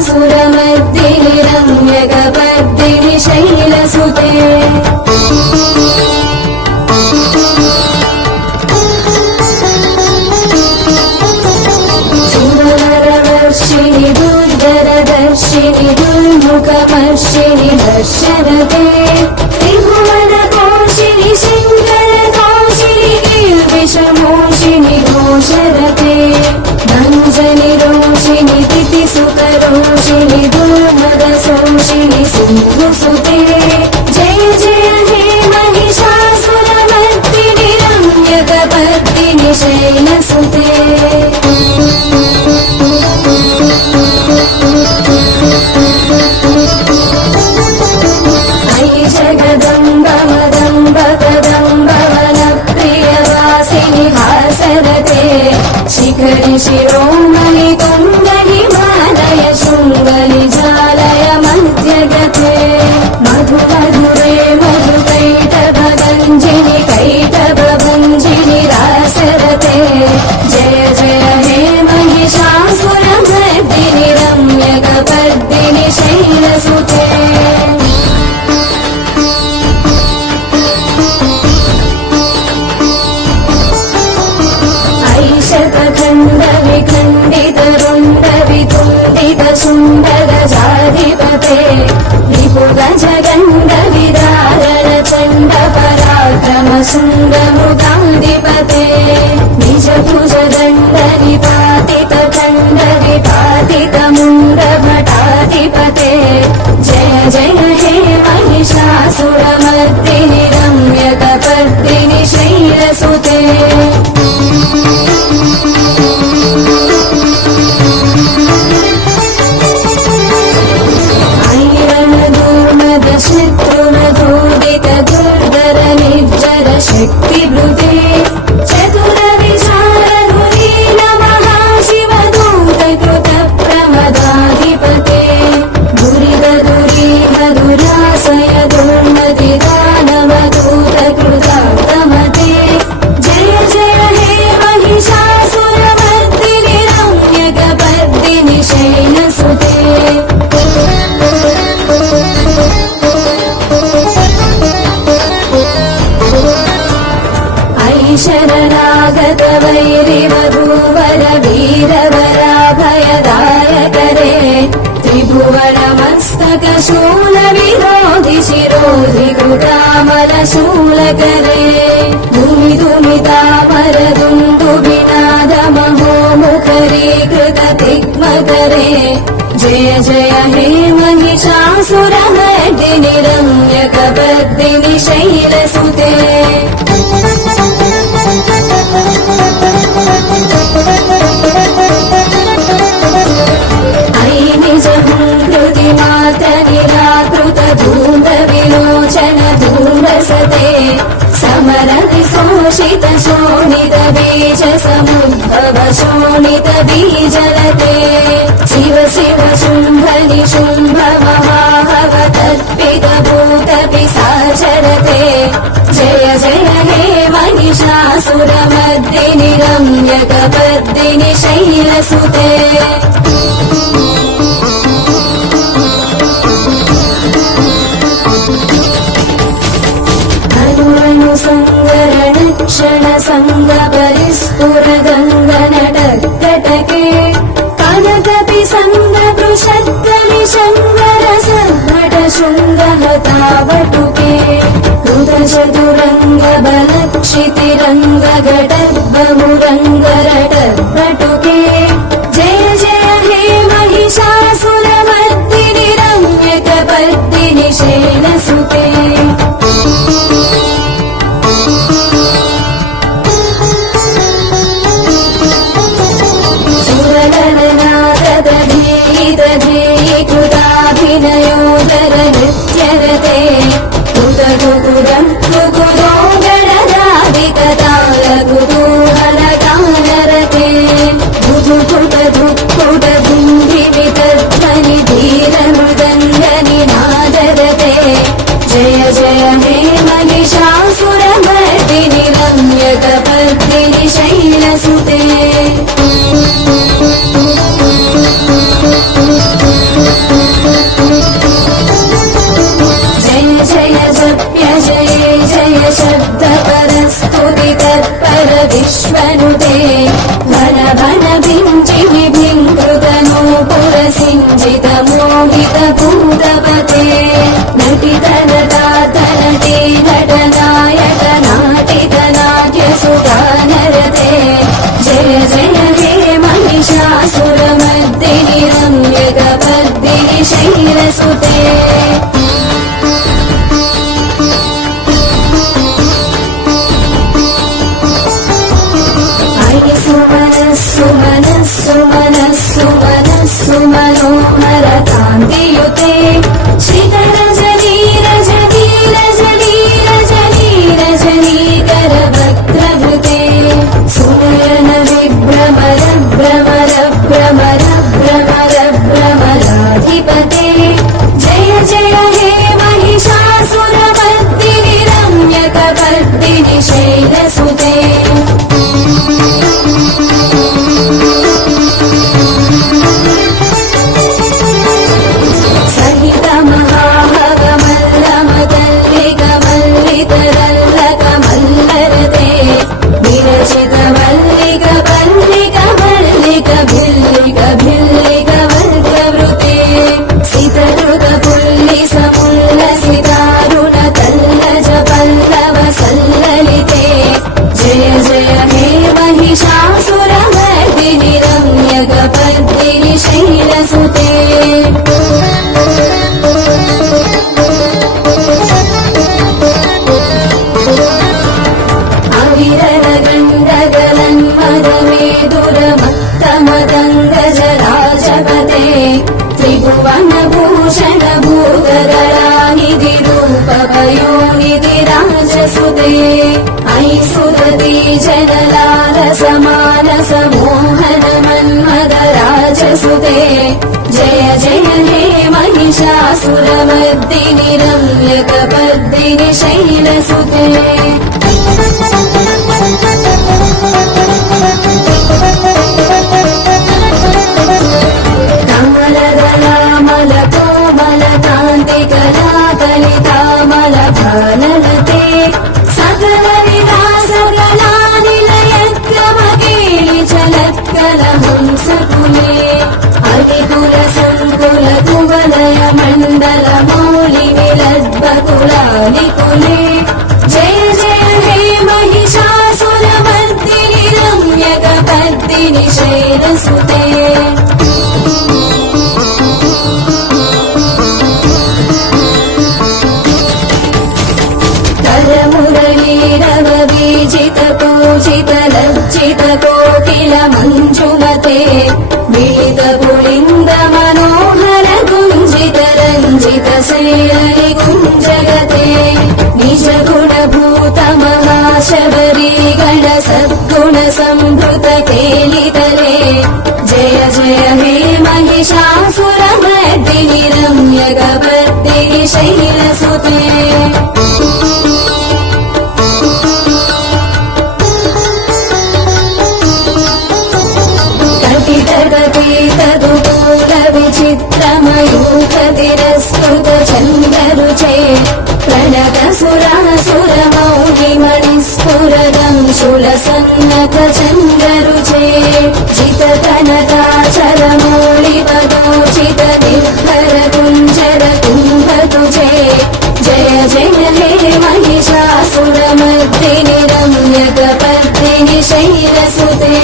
महिषासुरमर्दिनि रम्यकपर्दिनि शैलसुते सुरवरवर्षिणि दुर्धरदर्शिनि दुर्मुखमर्षिणि दर्शनते त्रिभुवनपोषिणि शङ्करदोषिणि निर्विषमोषिणि घोषरते भञ्जनि रोषिणि तिथिसुखरोषिणि दुर्मदशोषिणि सिंहसुते जय जय हे महिषासुरमर्दिनि रम्यकपर्दिनि शैलसुते अयि जगदम्ब मदम्ब कदम्ब वनप्रियवासिनि हासरते शिखरि शिरोमणि तुङ्ग हिमालय शृङ्गनि जालय मध्यगते मधु मधुरे मधुकैटभगञ्जिनि कैटभभञ्जिनि रासरते जय जय हे महिषासुरमर्दिनि रम्यकपर्दिनि शैलसुते शुण्डगजाधिपते रिपुगजगण्डविदारण चण्ड पराक्रम शुण्डमृगाधिपते निजभुजदण्डनिपातित खण्डविपातित मुण्डभटाधिपते जय जय हे महिषासुरमर्दिनि रम्यकपर्दिनि शैलसुते शत्रुनधूदित दुर्धर निर्जर शक्तिवृते चतुर विचारधुरीन महाशिवदूत कृत प्रमदाधिपते दुरिद दुरीह दुरासय दुर्मति दानवदूत कृतात्मते जय जय हे महिषासुरमर्दिनि रम्यकपर्दिनि शैलसुते शरणागत वैरिवधूवर वीरवराभयदायकरे त्रिभुवनमस्तक शूल विरोधि शिरोधि कृतामल शूलकरे धूमि धूमितामर दुन्दुभिनाद महोमुखरीकृत तिग्मकरे जय जय हे महिषासुरमर्दिनि रम्यकपर्दिनि शैलसुते अयि निजहंकृति मात्र निराकृत धूम्र विलोचन धूम्रसते समरति शोषित शोणित बीज समुद्भव शोणित बीजलते शिव शिव शुम्भ निशुम्भ महाहव तत्पित भूत पिशाचरते जय जय हे महि महिषासुरमर्दिनि रम्यकपर्दिनि शैलसुते क्षण संग परिस्फुर गङ्गनटकटके कनकपि संग पृषत्कलि शङ्कर सद्भट शृङ्गहतावटुके कृतचतुरङ्ग बलक्षितिरङ्ग घटद्बहुरङ्ग रटद्भटुके जय जय हे महिषासुरमर्दिनि रम्यकपर्दिनि शैलसुते कृताभिनयोदर नृत्यरते कुकुरो गणराधिकताल कुतूहलगानरते धुधुकुट धुक्कुट धुन्धिमितध्वनि धीरमृदङ्गनिनादरते जय जय हे महिषासुरमर्दिनि रम्यकपर्दिनि शैलसुते शब्द परस्तुति तत्पर विश्वनुते भन भन भिञ्जिमि भिङ्कृतनूपुर सिञ्जित मोहित भूतपते नटित नटातनटे नटनायक नाटित नाट्यसुतानरते जय जय हे महिषासुरमर्दिनि रम्यकपर्दिनि शैलसुते सुमनोहर कान्तियुते श्रीधरजनीरजनीरजनीरजनीरजनीकर वक्त्रभृते सुनयन विभ्रमर भ्रमर भ्रमर भ्रमर भ्रमराधिपते जय जय हे महिषासुरमर्दिनि रम्यकपर्दिनि शैलसुते महिषासुरमर्दिनि रम्यकपर्दिनि शैलसुते अविरल गण्डगलन्मदमेदुरमत्तमदङ्गजराजपते त्रिभुवनभूषण भूतगरानिधि रूपपयोनिधि राजसुते ऐसुरति जनलाल समानस मोहन मन्मद राजसुते जय जय हे महिषासुरमर्दिनि रम्यकपर्दिनि शैलसुते कमलदलामल कोमल कान्ति कलाकलितामल भाललते सकल विलास कलानिलयक्रमकेलि चलत्कलहंसकुले अतिकुल संकुल कुवलय मण्डल मौलि विलद्बकुलानिकुले जय जय हे महिषासुरमर्दिनि रम्यकपर्दिनि शैलसुते मुरलीरवबीजित पूजित लज्जित कोकिल मञ्जुमते मिलित पुलिन्द मनोहर गुञ्जित रञ्जित शैलि गुञ्जगते निज गुणभूत महाशबरी गण सद्गुण संभृत केलितले जय जय हे महिषासुरमर्दिनि रम्यकपर्दिनि शैलसुते चित्रमयूखतिरस्कृत चन्द्ररुचे प्रणतसुरासुरमौलिमणिस्फुरदं शूलसन्नत चन्द्ररुचे जितकनकाचलमौलिपदोचित निर्भर कुञ्जर कुम्भतुजे जय जय हे महिषासुरमर्दिनि रम्यकपर्दिनि शैलसुते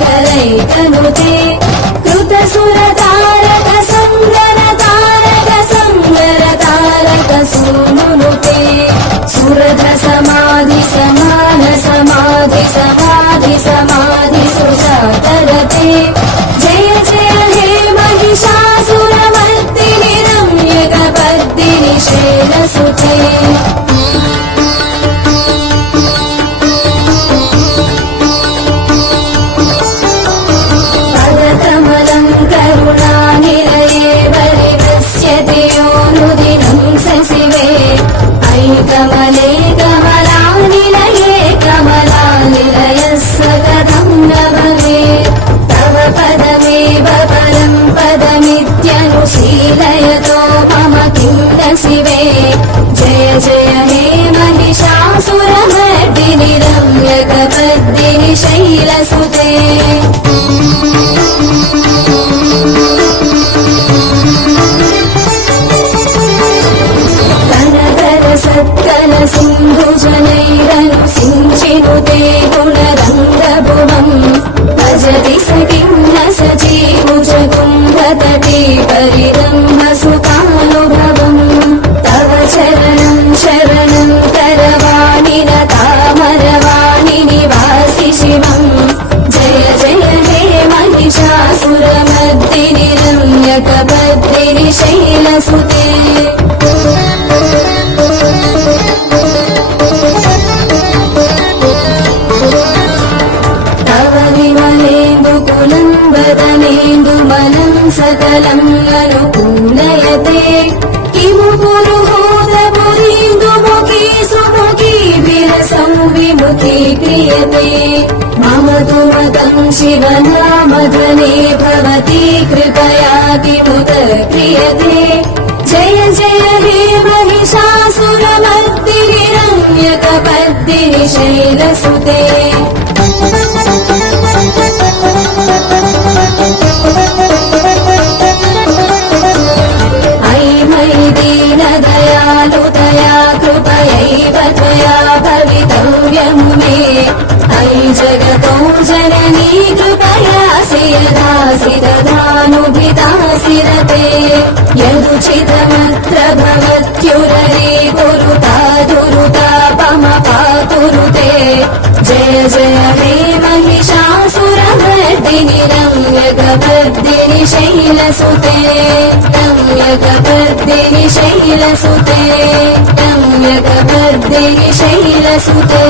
सहस्रकरैकसहस्रकरैकसहस्रकरैकनुते कृतसुरतारक सुन्दरतारक सुन्दरतारक सूनुनुते सुरधसमाधि समान समाधि समाधि समाधि सुजातरते जय जय हे महिषासुरमर्दिनि रम्यकपर्दिनि शैलसुते कमले कमलानिलये कमलानिलयः सकथं न भवेत् तव पदमेव परं पदमित्यनुशीलयतो मम किं न शिवे जय जय हे महिषासुरमर्दिनि रम्यकपर्दिनि शैलसुते सत्कल सिन्धुजनैरनु सिञ्चिनुते गुणरङ्गभुवम् भजति सटिं न सजीवुजकुम्भतटे परिरम्भसुखानुभवम् तव चरणं शरणं करवाणि न तामरवाणि निवासि शिवम् जय जय हे महिषासुरमर्दिनि रम्यकपर्दिनि शैलसुते वदनेन्दुमलं सकलं अनुकूलयते किमु पुरुहूतपुरीन्दुमुखी सुमुखी विरसौ विमुखी क्रियते मम तु मतं शिवनामधने भवती कृपया किमुत क्रियते जय जय हे महिषासुरमर्दिनि रम्यकपर्दिनि शैलसुते दयालुतया कृपयैव त्वया भवितव्यं मे अयि जगतो जननी कृपयासि यदासि तदानुभितासि रते यदुचितमत्र भवत्युररे कुरुता दुरुतापमपाकुरुते जय जय हे महिषासुरमर्दिनि रम्यकपर्दिनि शैलसुते रम्यकपर्दिनि शैलसुते रम्यकपर्दिनि शैलसुते